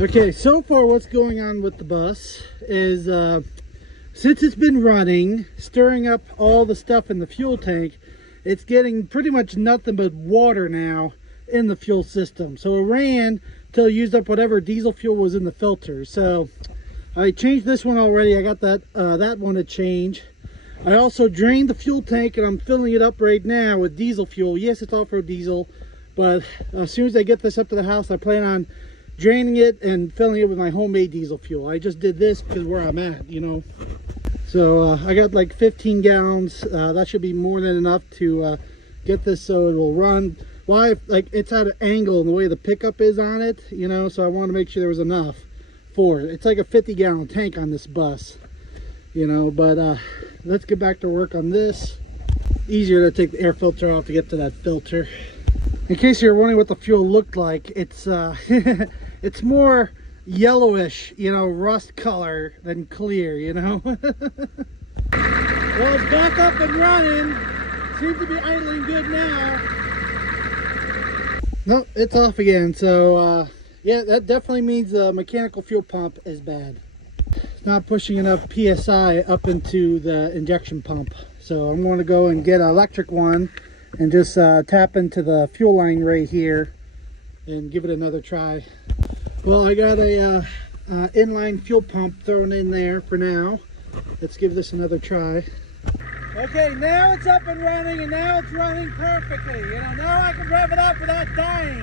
Okay, so far what's going on with the bus is since it's been running, stirring up all the stuff in the fuel tank, it's getting pretty much nothing but water now in the fuel system. So it ran till it used up whatever diesel fuel was in the filter. So I changed this one already. I got that one to change. I also drained the fuel tank and I'm filling it up right now with diesel fuel. Yes, it's off-road diesel, but as soon as I get this up to the house, I plan on draining it and filling it with my homemade diesel fuel. I just did this because where I'm at, you know. So I got like 15 gallons. That should be more than enough to get this so it will run. Why? Like it's at an angle and the way the pickup is on it, you know, so I want to make sure there was enough for it. It's like a 50-gallon tank on this bus, you know, but let's get back to work on this. Easier to take the air filter off to get to that filter. In case you're wondering what the fuel looked like, it's it's more yellowish, you know, rust color than clear, you know. Well, it's back up and running. Seems to be idling good now. No, it's off again. So yeah, that definitely means the mechanical fuel pump is bad. It's not pushing enough PSI up into the injection pump. So I'm going to go and get an electric one and just tap into the fuel line right here and give it another try. Well, I got a inline fuel pump thrown in there for now. Let's give this another try. Okay, now it's up and running, and now it's running perfectly. You know, now I can rev it up without dying.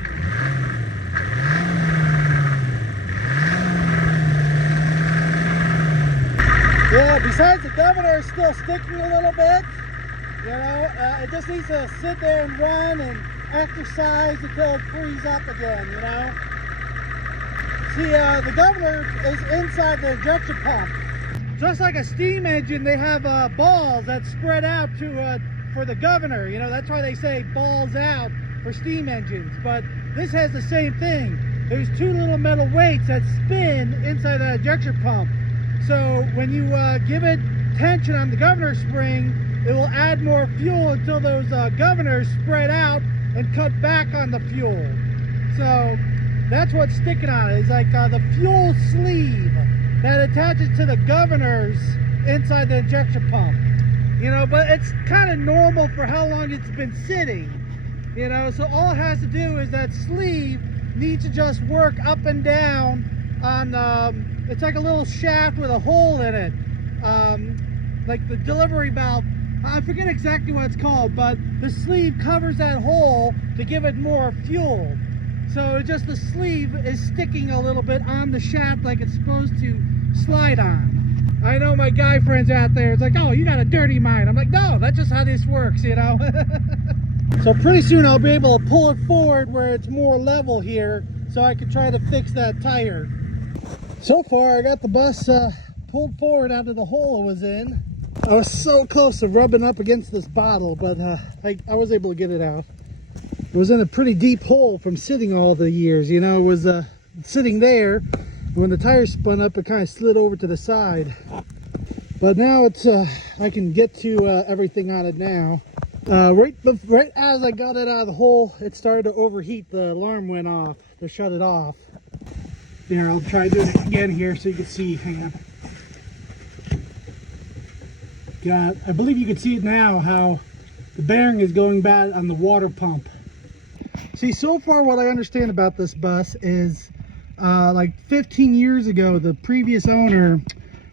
Yeah, besides the governor is still sticking a little bit. You know, it just needs to sit there and run and exercise until it frees up again, you know. See, the governor is inside the injection pump. Just like a steam engine, they have balls that spread out to for the governor. You know, that's why they say balls out for steam engines. But this has the same thing. There's two little metal weights that spin inside the injection pump. So when you give it tension on the governor spring, it will add more fuel until those governors spread out and cut back on the fuel. So that's what's sticking on it. It's like the fuel sleeve that attaches to the governors inside the injection pump. You know, but it's kind of normal for how long it's been sitting. You know, so all it has to do is that sleeve needs to just work up and down on, it's like a little shaft with a hole in it. Like the delivery valve. I forget exactly what it's called, but the sleeve covers that hole to give it more fuel. So it's just the sleeve is sticking a little bit on the shaft like it's supposed to slide on. I know my guy friends out there, it's like, oh, you got a dirty mind. I'm like, no, that's just how this works, you know. So pretty soon I'll be able to pull it forward where it's more level here so I can try to fix that tire. So far I got the bus pulled forward out of the hole it was in. I was so close to rubbing up against this bottle, but I was able to get it out. It was in a pretty deep hole from sitting all the years, you know. It was sitting there. When the tire spun up, it kind of slid over to the side. But now it's I can get to everything on it now. Right as I got it out of the hole, it started to overheat. The alarm went off to shut it off. Here, I'll try doing it again here so you can see. Hang on. I believe you can see it now, how the bearing is going bad on the water pump. See, so far what I understand about this bus is like 15 years ago, the previous owner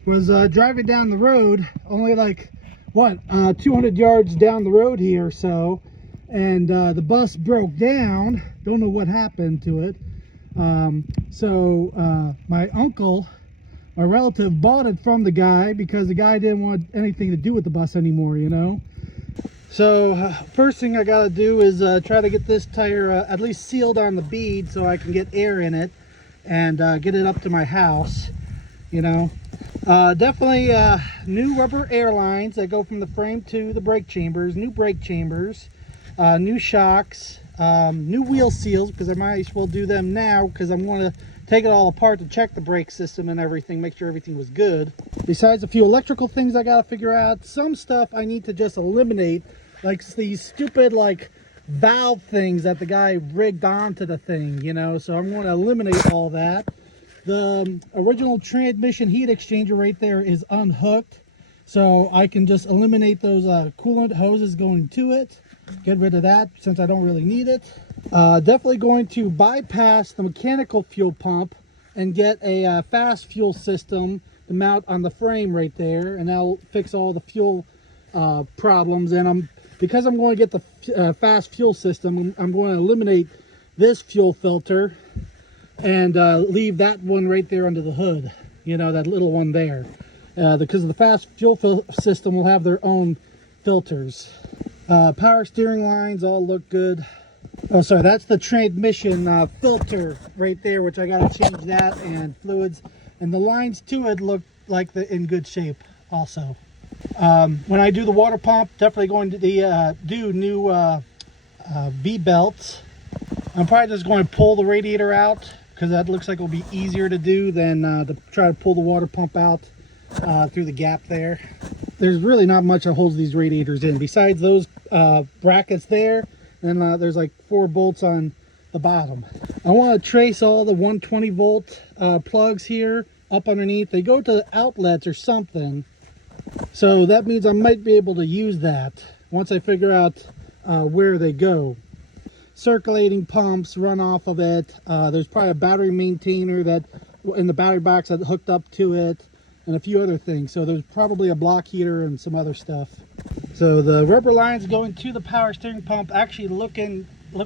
was driving down the road, only like, what, 200 yards down the road here or so, and the bus broke down. Don't know what happened to it. So my uncle, my relative, bought it from the guy because the guy didn't want anything to do with the bus anymore, you know. So first thing I gotta do is try to get this tire at least sealed on the bead so I can get air in it and get it up to my house, you know. Definitely new rubber air lines that go from the frame to the brake chambers, new brake chambers, new shocks, new wheel seals, because I might as well do them now because I'm going to take it all apart to check the brake system and everything, make sure everything was good. Besides a few electrical things I gotta figure out, some stuff I need to just eliminate, like these stupid like valve things that the guy rigged onto the thing, you know. So I'm going to eliminate all that. The original transmission heat exchanger right there is unhooked, so I can just eliminate those coolant hoses going to it, get rid of that since I don't really need it. Definitely going to bypass the mechanical fuel pump and get a fast fuel system to mount on the frame right there, and that'll fix all the fuel problems. And because I'm going to get the fast fuel system, I'm going to eliminate this fuel filter and leave that one right there under the hood, you know, that little one there, because the fast fuel system will have their own filters. Power steering lines all look good. Oh, sorry, that's the transmission filter right there, which I got to change that, and fluids, and the lines to it look like they're in good shape also. When I do the water pump, definitely going to do new V-belts. I'm probably just going to pull the radiator out, because that looks like it'll be easier to do than to try to pull the water pump out through the gap there. There's really not much that holds these radiators in besides those brackets there, and there's like 4 bolts on the bottom. I want to trace all the 120 volt plugs here up underneath. They go to the outlets or something, so that means I might be able to use that once I figure out where they go. Circulating pumps run off of it. There's probably a battery maintainer that in the battery box that hooked up to it, and a few other things. So there's probably a block heater and some other stuff. So the rubber lines going to the power steering pump actually look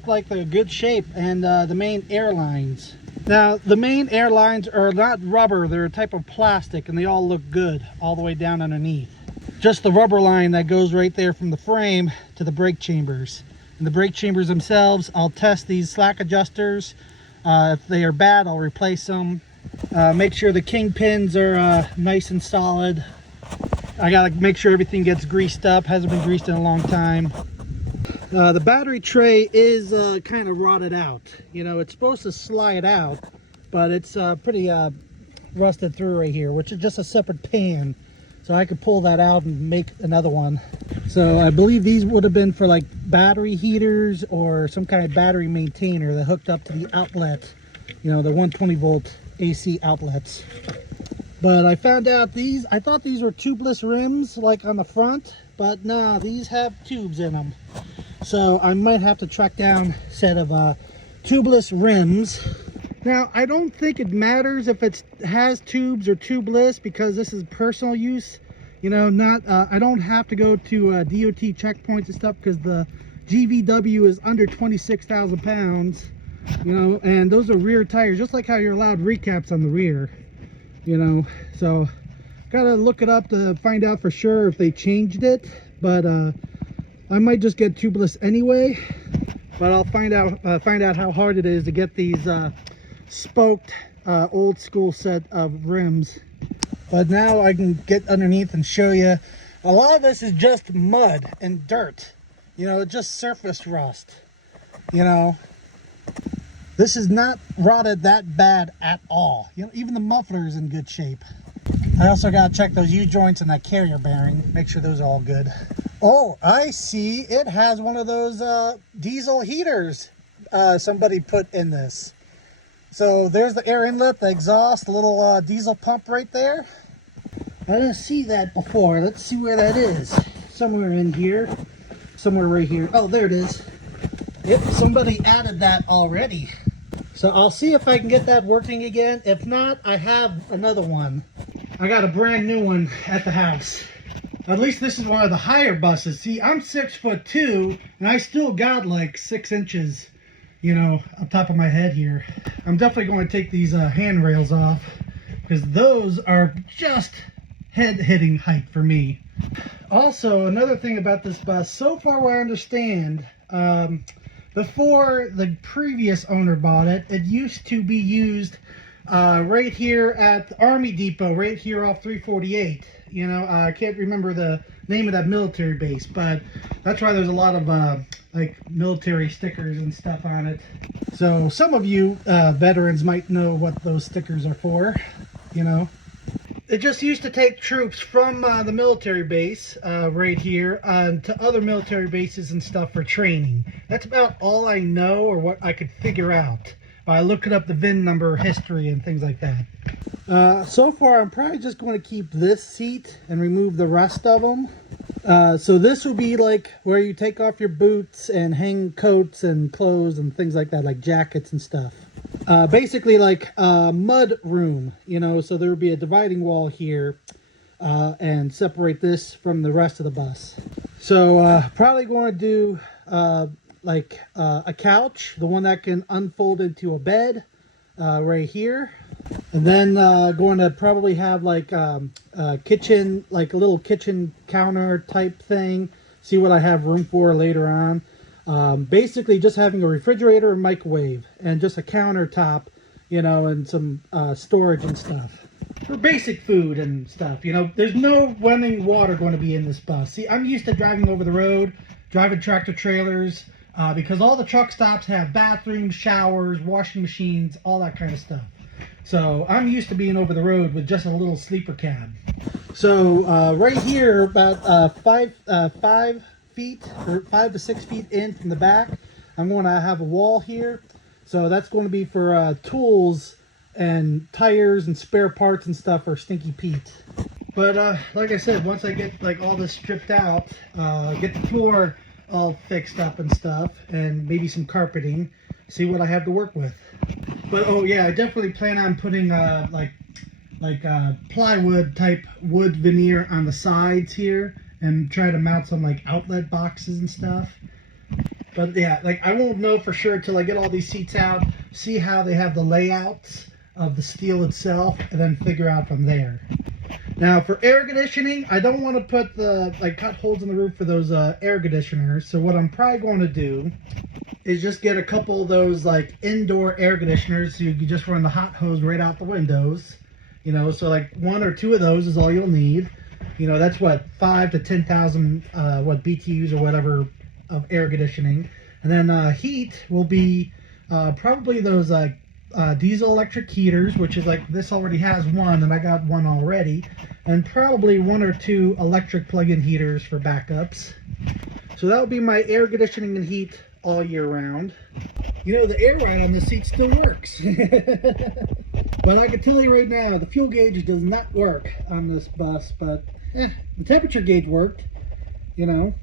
like they're in good shape, and the main air lines. Now the main air lines are not rubber, they're a type of plastic, and they all look good all the way down underneath. Just the rubber line that goes right there from the frame to the brake chambers. And the brake chambers themselves, I'll test these slack adjusters. If they are bad, I'll replace them. Make sure the kingpins are nice and solid. I gotta make sure everything gets greased up. Hasn't been greased in a long time. The battery tray is kind of rotted out. You know, it's supposed to slide out, but it's pretty rusted through right here, which is just a separate pan. So I could pull that out and make another one. So I believe these would have been for like battery heaters or some kind of battery maintainer that hooked up to the outlet, you know, the 120 volt AC outlets. But I found out I thought these were tubeless rims like on the front, but no, these have tubes in them. So I might have to track down a set of tubeless rims. Now, I don't think it matters if it has tubes or tubeless, because this is personal use. You know, I don't have to go to DOT checkpoints and stuff, because the GVW is under 26,000 pounds. You know, and those are rear tires, just like how you're allowed recaps on the rear. You know, so gotta look it up to find out for sure if they changed it. But I might just get tubeless anyway. But I'll find out how hard it is to get these spoked old school set of rims. But now I can get underneath and show you. A lot of this is just mud and dirt, you know, just surface rust. You know, this is not rotted that bad at all. You know, even the muffler is in good shape. I also got to check those U-joints and that carrier bearing, make sure those are all good. Oh, I see, it has one of those diesel heaters somebody put in this. So there's the air inlet, the exhaust, the little diesel pump right there. I didn't see that before. Let's see where that is. Somewhere in here. Somewhere right here. Oh, there it is. Yep, somebody added that already. So I'll see if I can get that working again. If not, I have another one. I got a brand new one at the house. At least this is one of the higher buses. See, I'm 6'2", and I still got like 6 inches, you know, on top of my head here. I'm definitely going to take these handrails off, because those are just head-hitting height for me. Also, another thing about this bus, so far what I understand, before the previous owner bought it, it used to be used right here at the Army Depot, right here off 348. You know, I can't remember the name of that military base, but that's why there's a lot of like military stickers and stuff on it. So some of you veterans might know what those stickers are for, you know. It just used to take troops from the military base right here to other military bases and stuff for training. That's about all I know or what I could figure out. by looking up the VIN number history and things like that. So far, I'm probably just going to keep this seat and remove the rest of them. So this will be like where you take off your boots and hang coats and clothes and things like that, like jackets and stuff. Basically like a mud room, you know, so there will be a dividing wall here and separate this from the rest of the bus. So probably going to do like a couch, the one that can unfold into a bed right here. And then going to probably have like a kitchen, like a little kitchen counter type thing. See what I have room for later on. Basically just having a refrigerator and microwave and just a countertop, you know, and some storage and stuff. For basic food and stuff, you know, there's no running water going to be in this bus. See, I'm used to driving over the road, driving tractor trailers, because all the truck stops have bathrooms, showers, washing machines, all that kind of stuff. So I'm used to being over the road with just a little sleeper cab. So right here, about 5 feet or 5 to 6 feet in from the back, I'm going to have a wall here. So that's going to be for tools and tires and spare parts and stuff for Stinky Pete. But like I said, once I get like all this stripped out, get the floor all fixed up and stuff, and maybe some carpeting, see what I have to work with. But oh yeah, I definitely plan on putting like plywood type wood veneer on the sides here, and try to mount some like outlet boxes and stuff. But yeah, like I won't know for sure until I get all these seats out, see how they have the layouts of the steel itself, and then figure out from there. Now for air conditioning, I don't want to put the cut holes in the roof for those air conditioners. So what I'm probably going to do is just get a couple of those like indoor air conditioners, so you can just run the hot hose right out the windows. You know, so like 1 or 2 of those is all you'll need. You know, that's what 5 to 10,000 what BTUs or whatever of air conditioning. And then heat will be probably those diesel electric heaters, which is like this already has one, and I got one already, and probably 1 or 2 electric plug-in heaters for backups. So that will be my air conditioning and heat all year round. You know, the air ride on this seat still works. But I can tell you right now, the fuel gauge does not work on this bus, but the temperature gauge worked, you know.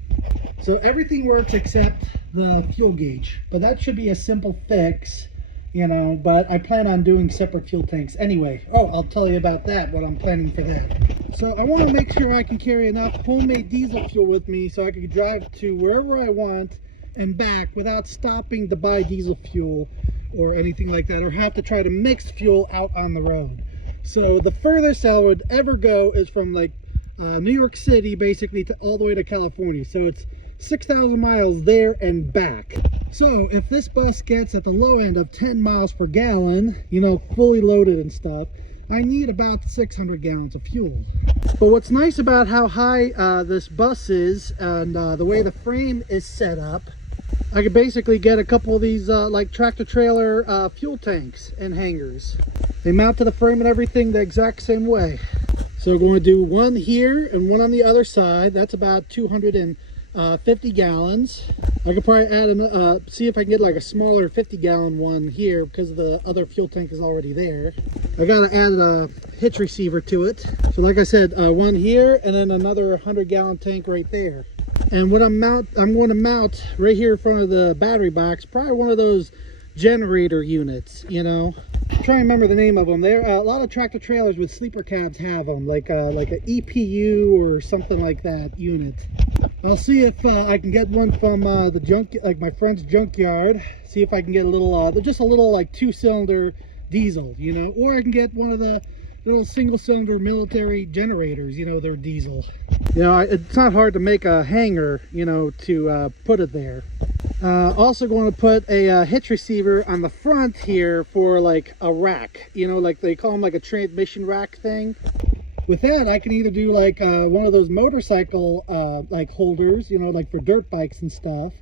So everything works except the fuel gauge, but that should be a simple fix, you know, but I plan on doing separate fuel tanks anyway. Oh, I'll tell you about that, what I'm planning for that. So I want to make sure I can carry enough homemade diesel fuel with me so I can drive to wherever I want and back without stopping to buy diesel fuel or anything like that, or have to try to mix fuel out on the road. So the furthest I would ever go is from like New York City basically to all the way to California. So it's 6,000 miles there and back. So if this bus gets at the low end of 10 miles per gallon, you know, fully loaded and stuff, I need about 600 gallons of fuel. But what's nice about how high this bus is and the way the frame is set up, I could basically get a couple of these like tractor trailer fuel tanks and hangers. They mount to the frame and everything the exact same way. So we're going to do one here and one on the other side. That's about 250 gallons. I could probably add see if I can get like a smaller 50-gallon one here because the other fuel tank is already there. I gotta add a hitch receiver to it. So like I said, one here and then another 100-gallon tank right there. And what I'm going to mount right here in front of the battery box, probably one of those generator units, you know. I'm trying to remember the name of them. There, a lot of tractor trailers with sleeper cabs have them, like a EPU or something like that unit. I'll see if I can get one from the junk, like my friend's junkyard. See if I can get a little, just a little like 2-cylinder diesel, you know, or I can get one of the little single-cylinder military generators, you know, they're diesel. You know, it's not hard to make a hanger, you know, to put it there. Also going to put a hitch receiver on the front here for like a rack, you know, like they call them like a transmission rack thing. With that, I can either do like one of those motorcycle like holders, you know, like for dirt bikes and stuff.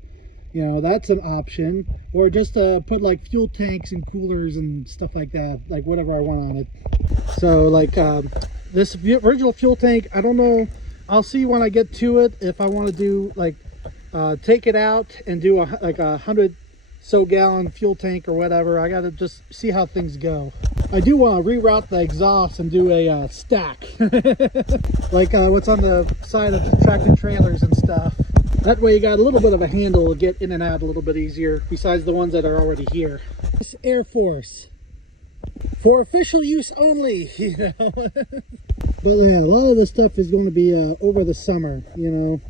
You know, that's an option. Or just put like fuel tanks and coolers and stuff like that, like whatever I want on it. So like this original fuel tank, I don't know, I'll see when I get to it if I want to do like take it out and do like a 100 so gallon fuel tank or whatever. I gotta just see how things go. I do want to reroute the exhaust and do a stack like what's on the side of the tractor trailers and stuff. That way you got a little bit of a handle to get in and out a little bit easier, besides the ones that are already here. This Air Force, for official use only, you know. But yeah, a lot of this stuff is going to be over the summer, you know.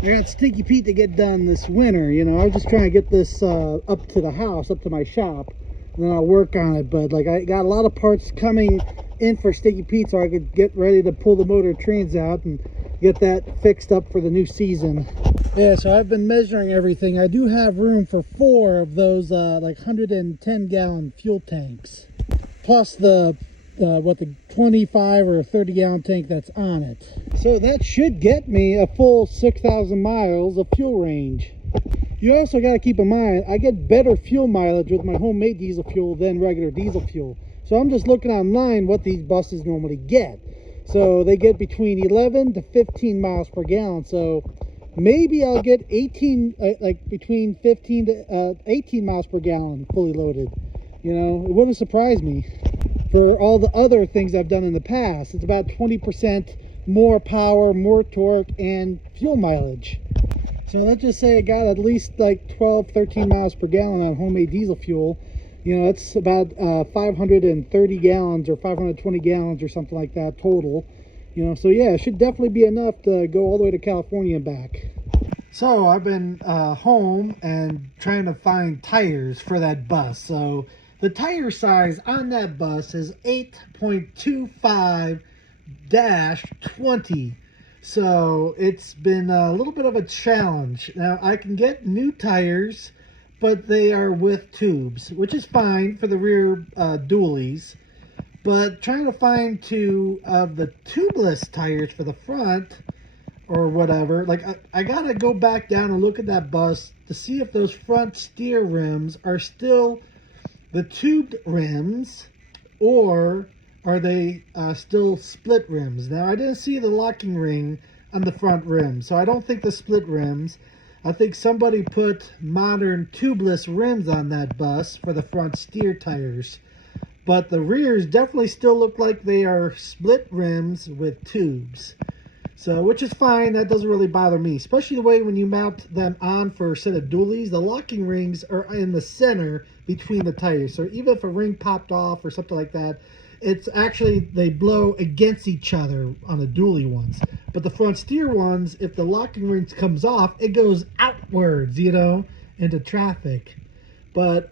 I got Stinky Pete to get done this winter, you know. I was just trying to get this up to the house, up to my shop, and then I'll work on it. But like, I got a lot of parts coming in for Stinky Pete, so I could get ready to pull the motor trans out and get that fixed up for the new season. Yeah, so I've been measuring everything. I do have room for 4 of those like 110 gallon fuel tanks, plus the 25 or 30 gallon tank that's on it. So that should get me a full 6,000 miles of fuel range. You also got to keep in mind, I get better fuel mileage with my homemade diesel fuel than regular diesel fuel. So I'm just looking online what these buses normally get. So they get between 11 to 15 miles per gallon. So maybe I'll get 18, like between 15 to 18 miles per gallon fully loaded. You know, it wouldn't surprise me. For all the other things I've done in the past, it's about 20% more power, more torque, and fuel mileage. So let's just say I got at least like 12, 13 miles per gallon on homemade diesel fuel. You know, it's about 530 gallons or 520 gallons or something like that total. You know, so yeah, it should definitely be enough to go all the way to California and back. So I've been home and trying to find tires for that bus. So the tire size on that bus is 8.25-20. So it's been a little bit of a challenge. Now I can get new tires, but they are with tubes, which is fine for the rear dualies. But trying to find 2 of the tubeless tires for the front or whatever, like I gotta go back down and look at that bus to see if those front steer rims are still the tubed rims, or are they still split rims? Now, I didn't see the locking ring on the front rim, so I don't think the split rims. I think somebody put modern tubeless rims on that bus for the front steer tires. But the rears definitely still look like they are split rims with tubes. So, which is fine, that doesn't really bother me. Especially the way when you mount them on for a set of dualies, the locking rings are in the center between the tires. So even if a ring popped off or something like that, it's actually, they blow against each other on the dually ones. But the front steer ones, if the locking ring comes off, it goes outwards, you know, into traffic. But,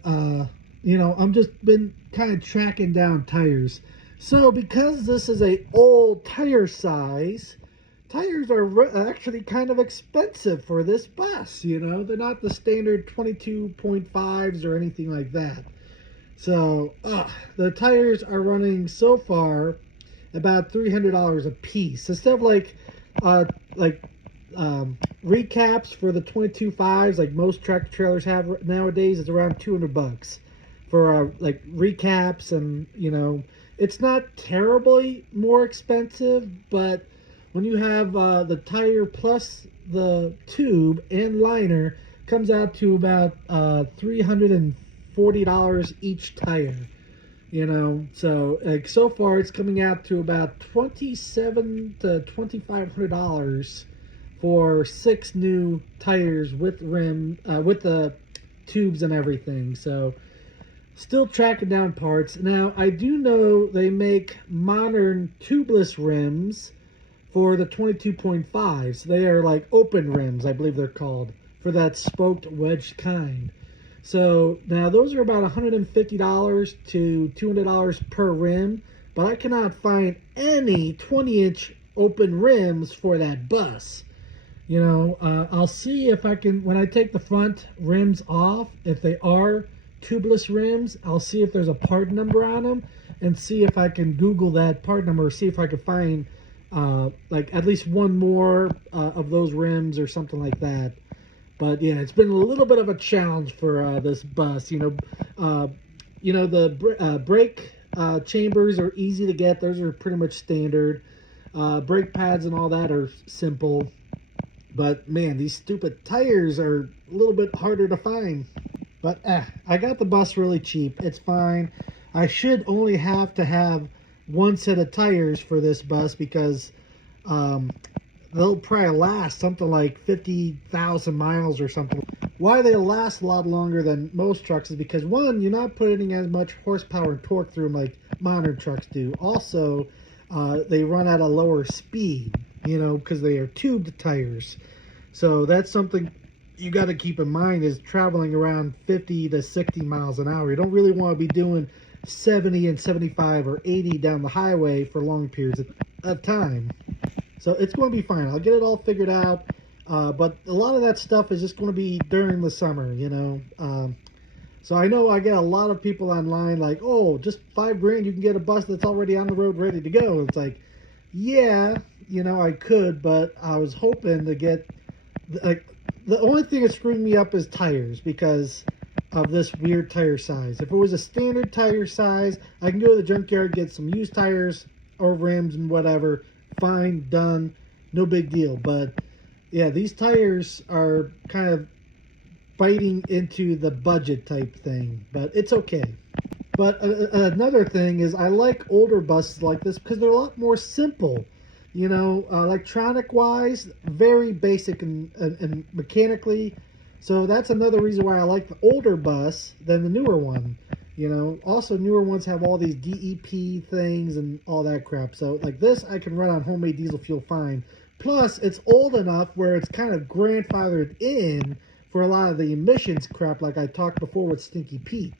you know, I'm just been kind of tracking down tires. So because this is a old tire size, tires are actually kind of expensive for this bus, you know. They're not the standard 22.5s or anything like that. So, the tires are running so far about $300 a piece. Instead of like recaps for the 22.5s, like most tractor trailers have nowadays, it's around 200 bucks for like recaps, and you know, it's not terribly more expensive, but when you have the tire plus the tube and liner, comes out to about $340 each tire. You know, so like so far it's coming out to about $2,700 to $2,500 for 6 new tires with rim, with the tubes and everything. So still tracking down parts. Now I do know they make modern tubeless rims for the 22.5s. They are like open rims, I believe they're called, for that spoked wedge kind. So now those are about $150 to $200 per rim, but I cannot find any 20-inch open rims for that bus. You know, I'll see if I can, when I take the front rims off, if they are tubeless rims, I'll see if there's a part number on them and see if I can Google that part number, or see if I can find like at least one more of those rims or something like that. But yeah, it's been a little bit of a challenge for this bus. You know, the brake chambers are easy to get; those are pretty much standard. Brake pads and all that are simple. But man, these stupid tires are a little bit harder to find. But I got the bus really cheap. It's fine. I should only have to have one set of tires for this bus because um, they'll probably last something like 50,000 miles or something. Why they last a lot longer than most trucks is because, one, you're not putting as much horsepower and torque through them like modern trucks do. Also, they run at a lower speed, because they are tubed tires. So that's something you got to keep in mind, is traveling around 50 to 60 miles an hour. You don't really want to be doing 70 and 75 or 80 down the highway for long periods of time. So it's going to be fine. I'll get it all figured out. But a lot of that stuff is just going to be during the summer, So I know I get a lot of people online like, oh, just $5,000, you can get a bus that's already on the road ready to go. It's like, yeah, I could, but I was hoping to get, like, the only thing that's screwing me up is tires because of this weird tire size. If it was a standard tire size, I can go to the junkyard, get some used tires or rims and whatever. Fine, done, no big deal. But yeah, these tires are kind of biting into the budget type thing, but it's okay. But another thing is I like older buses like this because they're a lot more simple. Electronic wise, very basic and mechanically. So that's another reason why I like the older bus than the newer one. Also newer ones have all these DEP things and all that crap. So like this, I can run on homemade diesel fuel fine. Plus, it's old enough where it's kind of grandfathered in for a lot of the emissions crap like I talked before with Stinky Pete.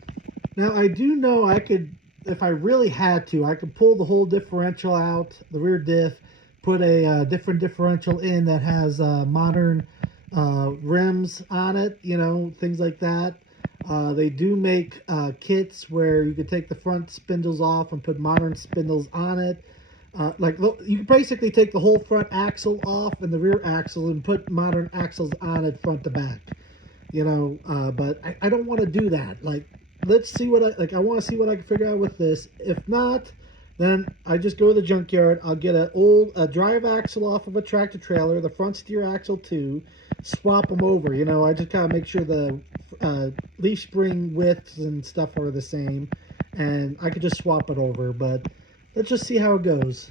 Now, I do know I could, if I really had to, I could pull the whole differential out, the rear diff, put a different differential in that has modern rims on it, things like that. They do make kits where you could take the front spindles off and put modern spindles on it. You can basically take the whole front axle off and the rear axle and put modern axles on it front to back. But I don't want to do that. Let's see what I want to see what I can figure out with this. If not, then I just go to the junkyard. I'll get a drive axle off of a tractor trailer, the front steer axle too, swap them over. I just kind of make sure the leaf spring widths and stuff are the same, and I could just swap it over. But let's just see how it goes.